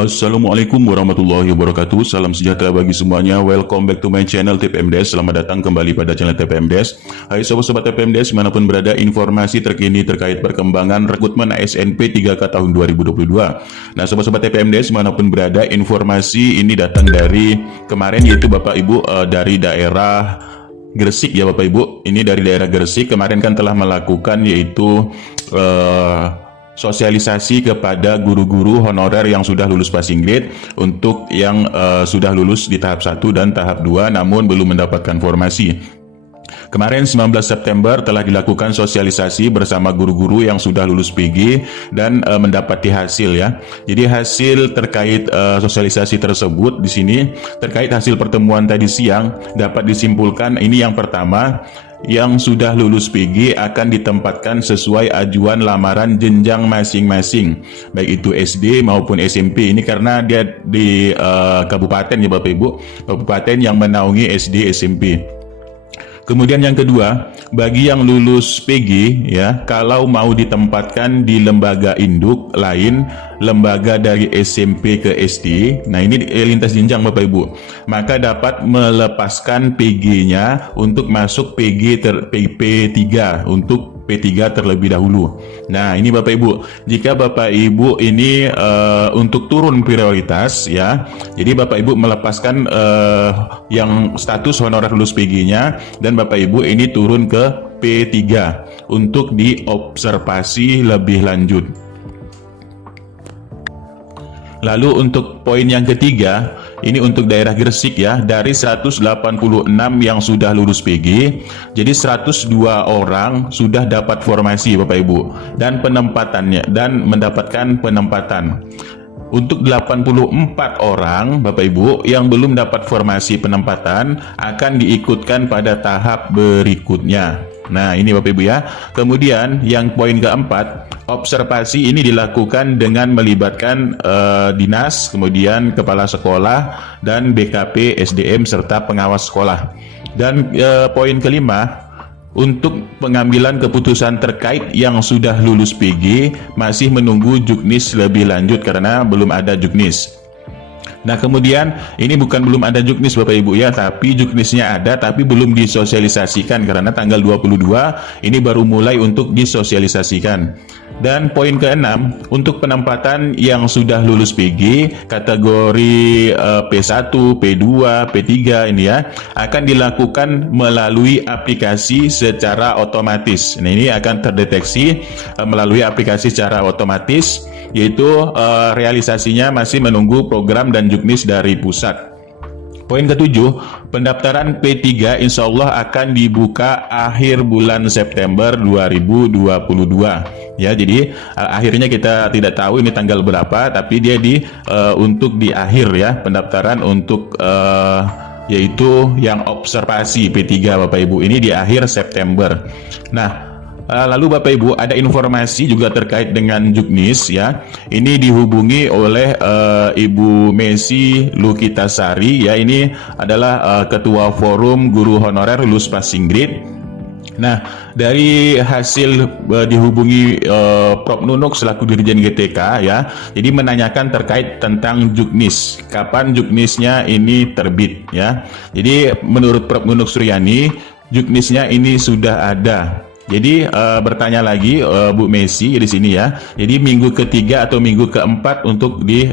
Assalamualaikum warahmatullahi wabarakatuh. Salam sejahtera bagi semuanya. Welcome back to my channel TPMDes. Selamat datang kembali pada channel TPMDes. Hai sobat-sobat TPMDes, manapun berada, informasi terkini terkait perkembangan rekrutmen ASN P3K tahun 2022. Nah, sobat-sobat TPMDes, manapun berada, informasi ini datang dari kemarin, yaitu Bapak Ibu dari daerah Gresik ya Bapak Ibu. Ini dari daerah Gresik kemarin kan telah melakukan yaitu sosialisasi kepada guru-guru honorer yang sudah lulus passing grade untuk yang sudah lulus di tahap 1 dan tahap 2 namun belum mendapatkan formasi. Kemarin 19 September telah dilakukan sosialisasi bersama guru-guru yang sudah lulus PG dan mendapati hasil ya. Jadi hasil terkait sosialisasi tersebut di sini terkait hasil pertemuan tadi siang dapat disimpulkan ini yang pertama, yang sudah lulus PG akan ditempatkan sesuai ajuan lamaran jenjang masing-masing, baik itu SD maupun SMP. Ini karena dia di kabupaten ya Bapak Ibu, kabupaten yang menaungi SD SMP. Kemudian yang kedua, bagi yang lulus PG ya, kalau mau ditempatkan di lembaga induk lain, lembaga dari SMP ke SD, nah ini lintas jenjang Bapak Ibu, maka dapat melepaskan PG-nya untuk masuk P3 untuk P3 terlebih dahulu. Nah ini Bapak Ibu, jika Bapak Ibu ini untuk turun prioritas ya, jadi Bapak Ibu melepaskan yang status honorer lulus PG-nya dan Bapak Ibu ini turun ke P3 untuk diobservasi lebih lanjut. Lalu untuk poin yang ketiga, ini untuk daerah Gresik ya, dari 186 yang sudah lulus PG, jadi 102 orang sudah dapat formasi Bapak Ibu dan penempatannya dan mendapatkan penempatan. Untuk 84 orang Bapak Ibu yang belum dapat formasi penempatan akan diikutkan pada tahap berikutnya. Nah ini Bapak Ibu ya. Kemudian yang poin keempat, observasi ini dilakukan dengan melibatkan dinas, kemudian kepala sekolah dan BKP SDM serta pengawas sekolah. Dan poin kelima, untuk pengambilan keputusan terkait yang sudah lulus PG masih menunggu juknis lebih lanjut karena belum ada juknis. Nah kemudian ini bukan belum ada juknis Bapak Ibu ya, tapi juknisnya ada tapi belum disosialisasikan karena tanggal 22 ini baru mulai untuk disosialisasikan. Dan poin keenam, untuk penempatan yang sudah lulus PG kategori P1, P2, P3 ini ya, akan dilakukan melalui aplikasi secara otomatis. Nah ini akan terdeteksi melalui aplikasi secara otomatis, yaitu realisasinya masih menunggu program dan juknis dari pusat. Poin ketujuh, pendaftaran P3 insya Allah akan dibuka akhir bulan September 2022. Ya, jadi akhirnya kita tidak tahu ini tanggal berapa, tapi dia untuk di akhir ya pendaftaran untuk yaitu yang observasi P3 Bapak Ibu ini di akhir September. Nah, lalu Bapak Ibu ada informasi juga terkait dengan juknis ya. Ini dihubungi oleh Ibu Messi Lukitasari ya. Ini adalah Ketua Forum Guru Honorer Lulus Passing Grade. Nah dari hasil dihubungi Prof Nunuk selaku Dirjen GTK ya. Jadi menanyakan terkait tentang juknis. Kapan juknisnya ini terbit ya. Jadi menurut Prof Nunuk Suryani juknisnya ini sudah ada. Jadi bertanya lagi Bu Messi di sini ya. Jadi minggu ketiga atau minggu keempat untuk di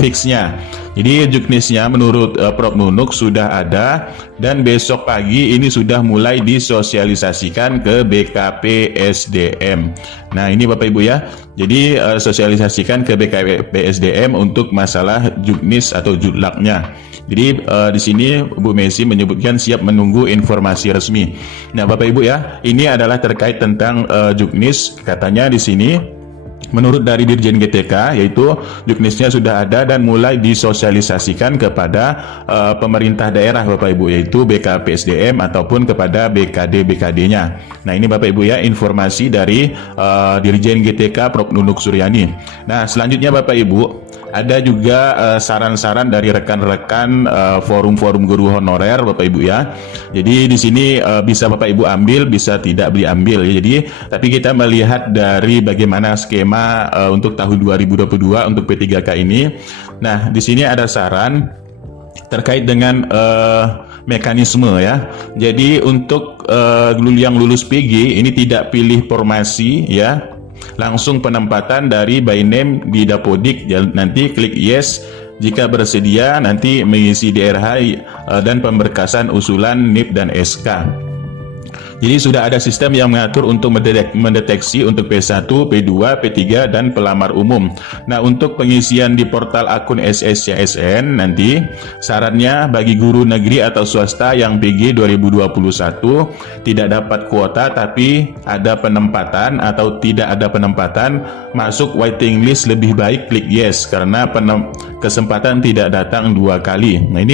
fixnya. Jadi juknisnya menurut Prof Nunuk sudah ada dan besok pagi ini sudah mulai disosialisasikan ke BKP SDM. Nah ini Bapak Ibu ya. Jadi sosialisasikan ke BKP SDM untuk masalah juknis atau jutlaknya. Jadi di sini Bu Messi menyebutkan siap menunggu informasi resmi. Nah Bapak Ibu ya, ini adalah terkait tentang juknis. Katanya di sini menurut dari Dirjen GTK yaitu juknisnya sudah ada dan mulai disosialisasikan kepada pemerintah daerah Bapak Ibu, yaitu BKP SDM ataupun kepada BKD-BKD-nya. Nah ini Bapak Ibu ya informasi dari Dirjen GTK Prof Nunuk Suryani. Nah selanjutnya Bapak Ibu, ada juga saran-saran dari rekan-rekan forum-forum guru honorer Bapak Ibu ya. Jadi di sini bisa Bapak Ibu ambil, bisa tidak diambil ya. Jadi tapi kita melihat dari bagaimana skema untuk tahun 2022 untuk P3K ini. Nah, di sini ada saran terkait dengan mekanisme ya. Jadi untuk yang lulus PG ini tidak pilih formasi ya, langsung penempatan dari by name di Dapodik. Nanti klik yes jika bersedia, nanti mengisi DRH dan pemberkasan usulan NIP dan SK. Jadi sudah ada sistem yang mengatur untuk mendeteksi untuk P1, P2, P3, dan pelamar umum. Nah, untuk pengisian di portal akun SSCSN nanti sarannya bagi guru negeri atau swasta yang PG 2021 tidak dapat kuota tapi ada penempatan atau tidak ada penempatan masuk waiting list, lebih baik klik yes karena kesempatan tidak datang 2 kali. Nah,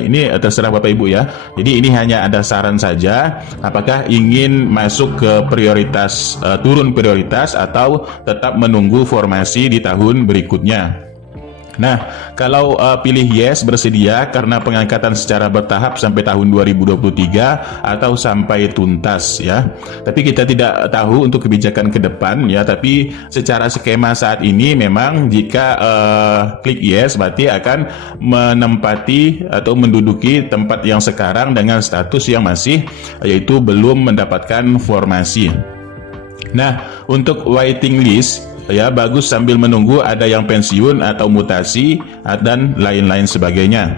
ini terserah Bapak Ibu ya. Jadi ini hanya ada saran saja, apakah ingin masuk ke prioritas, turun prioritas atau tetap menunggu formasi di tahun berikutnya. Nah, kalau pilih yes bersedia karena pengangkatan secara bertahap sampai tahun 2023 atau sampai tuntas ya. Tapi kita tidak tahu untuk kebijakan ke depan ya, tapi secara skema saat ini memang jika klik yes berarti akan menempati atau menduduki tempat yang sekarang dengan status yang masih yaitu belum mendapatkan formasi. Nah, untuk waiting list ya bagus sambil menunggu ada yang pensiun atau mutasi dan lain-lain sebagainya.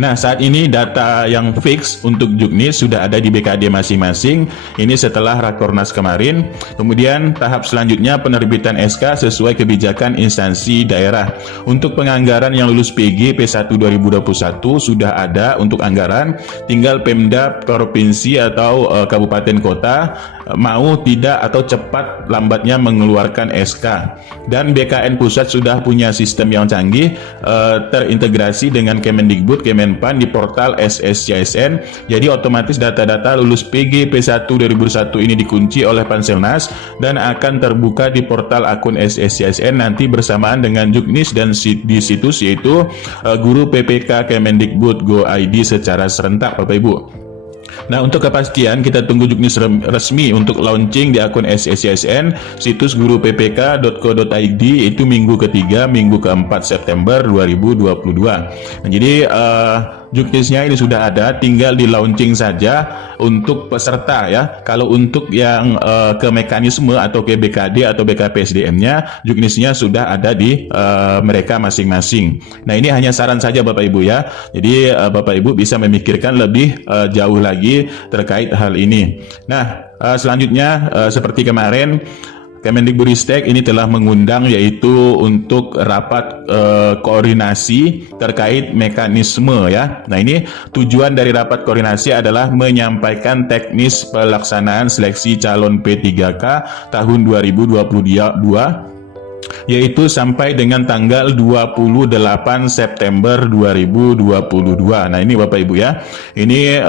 Nah, saat ini data yang fix untuk Juknis sudah ada di BKD masing-masing. Ini setelah Rakornas kemarin. Kemudian tahap selanjutnya penerbitan SK sesuai kebijakan instansi daerah. Untuk penganggaran yang lulus PG P1 2021 sudah ada untuk anggaran. Tinggal Pemda provinsi atau kabupaten kota mau tidak atau cepat lambatnya mengeluarkan SK. Dan BKN pusat sudah punya sistem yang canggih, terintegrasi dengan Kemendikbud, Kemenpan di portal SSCSN. Jadi otomatis data-data lulus PG P1 2021 ini dikunci oleh Panselnas dan akan terbuka di portal akun SSCSN nanti bersamaan dengan Juknis dan di situs yaitu Guru PPK Kemendikbud Go ID secara serentak Bapak Ibu. Nah, untuk kepastian kita tunggu Juknis resmi untuk launching di akun SSCSN situs guruppk.co.id itu minggu ketiga, minggu keempat September 2022. Nah, jadi Juknisnya ini sudah ada, tinggal di launching saja untuk peserta ya. Kalau untuk yang ke mekanisme atau ke BKD atau BKPSDM-nya, Juknisnya sudah ada di mereka masing-masing. Nah, ini hanya saran saja Bapak Ibu ya. Jadi Bapak Ibu bisa memikirkan lebih jauh lagi terkait hal ini. Nah, selanjutnya seperti kemarin Kemendikbudristek ini telah mengundang yaitu untuk rapat koordinasi terkait mekanisme ya. Nah, ini tujuan dari rapat koordinasi adalah menyampaikan teknis pelaksanaan seleksi calon P3K tahun 2022 yaitu sampai dengan tanggal 28 September 2022. Nah, ini Bapak Ibu ya. Ini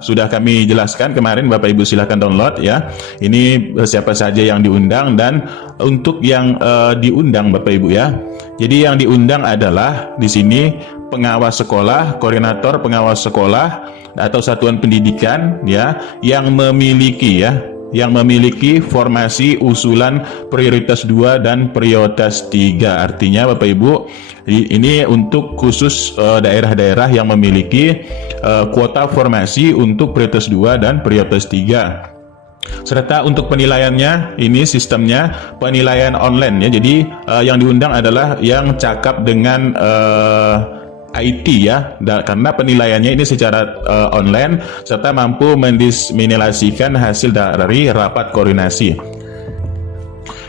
sudah kami jelaskan kemarin, Bapak Ibu silahkan download ya. Ini siapa saja yang diundang dan untuk yang diundang Bapak Ibu ya. Jadi yang diundang adalah di sini pengawas sekolah, koordinator pengawas sekolah atau satuan pendidikan ya yang memiliki formasi usulan prioritas 2 dan prioritas 3. Artinya Bapak Ibu, ini untuk khusus daerah-daerah yang memiliki kuota formasi untuk prioritas 2 dan prioritas 3. Serta untuk penilaiannya, ini sistemnya penilaian online ya. Jadi yang diundang adalah yang cakap dengan IT ya, karena penilaiannya ini secara online serta mampu mendiseminasikan hasil dari rapat koordinasi.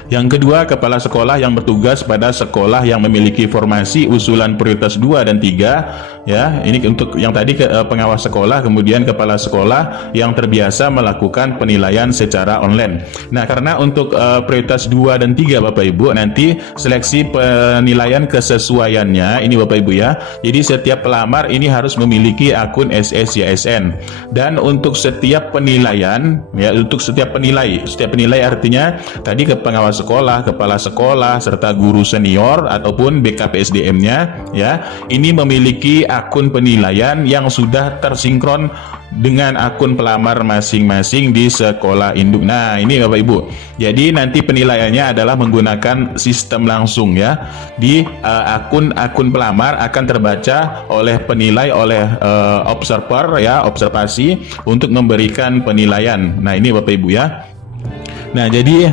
Yang kedua, kepala sekolah yang bertugas pada sekolah yang memiliki formasi usulan prioritas 2 dan 3 ya. Ini untuk yang tadi pengawas sekolah, kemudian kepala sekolah yang terbiasa melakukan penilaian secara online. Nah, karena untuk prioritas 2 dan 3 Bapak Ibu, nanti seleksi penilaian kesesuaiannya ini Bapak Ibu ya. Jadi setiap pelamar ini harus memiliki akun SSCSN. Dan untuk setiap penilaian ya, untuk setiap penilai artinya tadi ke pengawas sekolah, kepala sekolah, serta guru senior ataupun BKPSDM-nya ya, ini memiliki akun penilaian yang sudah tersinkron dengan akun pelamar masing-masing di sekolah induk. Nah, ini Bapak Ibu. Jadi nanti penilaiannya adalah menggunakan sistem langsung ya. Di akun pelamar akan terbaca oleh penilai, oleh observer ya, observasi untuk memberikan penilaian. Nah, ini Bapak Ibu ya. Nah, jadi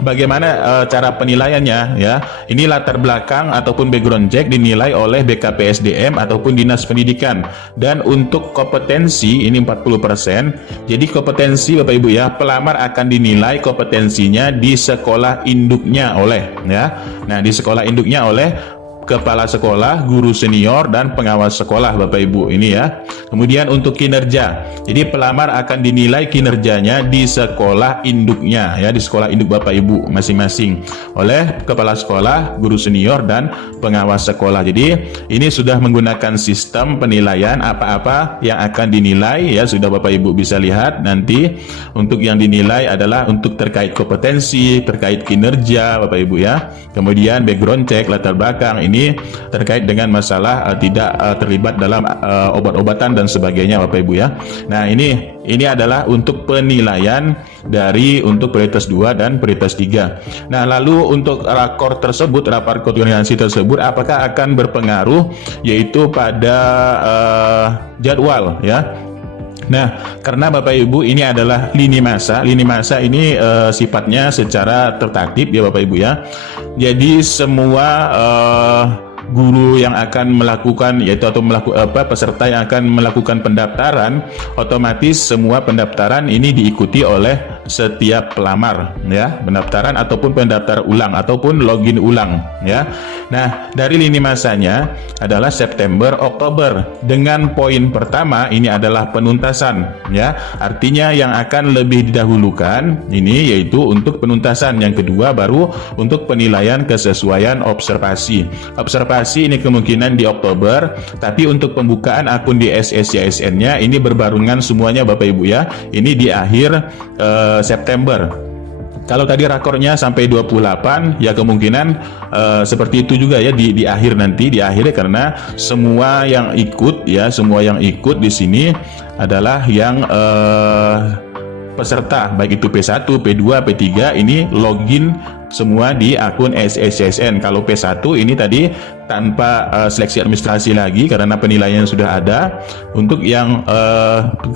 bagaimana cara penilaiannya ya? Ini latar belakang ataupun background check dinilai oleh BKPSDM ataupun Dinas Pendidikan. Dan untuk kompetensi ini 40%. Jadi kompetensi Bapak Ibu ya, pelamar akan dinilai kompetensinya di sekolah induknya oleh ya. Nah, di sekolah induknya oleh kepala sekolah, guru senior, dan pengawas sekolah Bapak Ibu ini ya. Kemudian untuk kinerja, jadi pelamar akan dinilai kinerjanya di sekolah induknya ya, di sekolah induk Bapak Ibu masing-masing oleh kepala sekolah, guru senior, dan pengawas sekolah. Jadi ini sudah menggunakan sistem penilaian, apa-apa yang akan dinilai ya, sudah Bapak Ibu bisa lihat nanti. Untuk yang dinilai adalah untuk terkait kompetensi, terkait kinerja Bapak Ibu ya. Kemudian background check, latar belakang, ini terkait dengan masalah tidak terlibat dalam obat-obatan dan sebagainya Bapak Ibu ya. Nah, ini adalah untuk penilaian dari untuk prioritas 2 dan prioritas 3. Nah, lalu untuk rakor tersebut, rapat koordinasi tersebut apakah akan berpengaruh yaitu pada jadwal ya. Nah, karena Bapak Ibu ini adalah lini masa. Lini masa ini sifatnya secara tertatib ya Bapak Ibu ya. Jadi semua guru yang akan melakukan yaitu atau peserta yang akan melakukan pendaftaran, otomatis semua pendaftaran ini diikuti oleh setiap pelamar ya, pendaftaran ataupun pendaftar ulang ataupun login ulang ya. Nah, dari lini masanya adalah September Oktober, dengan poin pertama ini adalah penuntasan ya. Artinya yang akan lebih didahulukan ini yaitu untuk penuntasan, yang kedua baru untuk penilaian kesesuaian observasi. Observasi ini kemungkinan di Oktober, tapi untuk pembukaan akun di SSCSN-nya ini berbarengan semuanya Bapak Ibu ya. Ini di akhir September. Kalau tadi rakornya sampai 28 ya, kemungkinan seperti itu juga ya di akhir nanti, di akhir, karena semua yang ikut ya, semua yang ikut di sini adalah yang peserta baik itu P1, P2, P3 ini login semua di akun SSCSN. Kalau P1 ini tadi tanpa seleksi administrasi lagi karena penilaian sudah ada. Untuk yang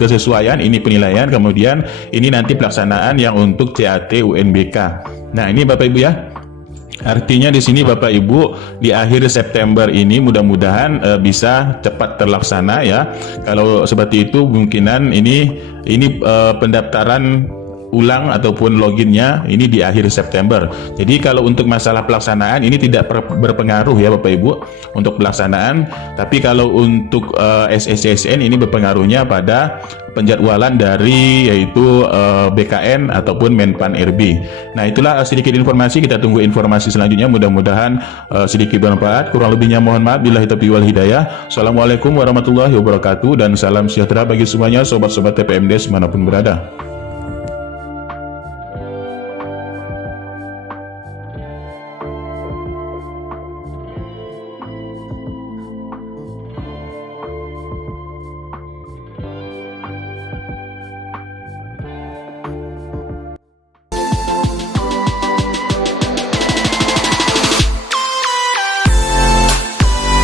kesesuaian ini penilaian, kemudian ini nanti pelaksanaan yang untuk CAT UNBK. Nah, ini Bapak Ibu ya. Artinya di sini Bapak Ibu di akhir September ini mudah-mudahan bisa cepat terlaksana ya. Kalau seperti itu kemungkinan ini pendaftaran ulang ataupun loginnya ini di akhir September. Jadi kalau untuk masalah pelaksanaan ini tidak berpengaruh ya Bapak Ibu untuk pelaksanaan, tapi kalau untuk SSCSN ini berpengaruhnya pada penjadwalan dari yaitu BKN ataupun Menpan RB. Nah, itulah sedikit informasi, kita tunggu informasi selanjutnya, mudah-mudahan sedikit bermanfaat. Kurang lebihnya mohon maaf, billahi taufiq wal hidayah. Assalamualaikum warahmatullahi wabarakatuh dan salam sejahtera bagi semuanya sobat-sobat TPMD dimanapun berada.